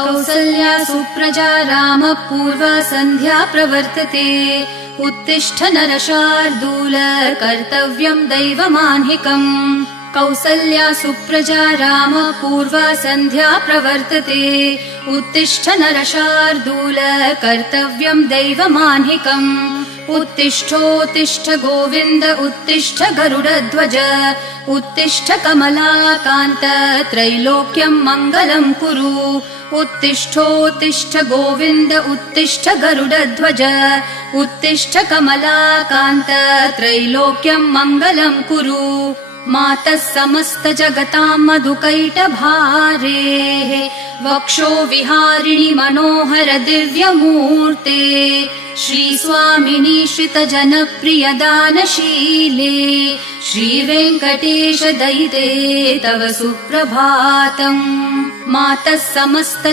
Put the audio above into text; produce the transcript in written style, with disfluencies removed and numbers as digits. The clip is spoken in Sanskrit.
कौसल्या सुप्रजा रामः पूर्वा सन्ध्या प्रवर्तते। उत्तिष्ठ नरशार्दूल कर्तव्यम् दैवमाह्निकम्। कौसल्या सुप्रजा रामः पूर्वा सन्ध्या प्रवर्तते। उत्तिष्ठ नरशार्दूल कर्तव्यम् दैवमाह्निकम्। उत्तिष्ठोत्तिष्ठ गोविन्द उत्तिष्ठ गरुडध्वज। उत्तिष्ठ कमलाकान्त त्रैलोक्यम् मङ्गलम् कुरु। उत्तिष्ठोत्तिष्ठ गोविन्द उत्तिष्ठ गरुडध्वज। उत्तिष्ठ कमलाकान्त त्रैलोक्यम् मङ्गलम् कुरु। मातः समस्त जगताम् मधुकैटभारेः वक्षो विहारिणि मनोहर दिव्यमूर्ते। श्रीस्वामिनि श्रित जनप्रिय दानशीले। श्रीवेङ्कटेश दयिते तव सुप्रभातम्। मातः समस्त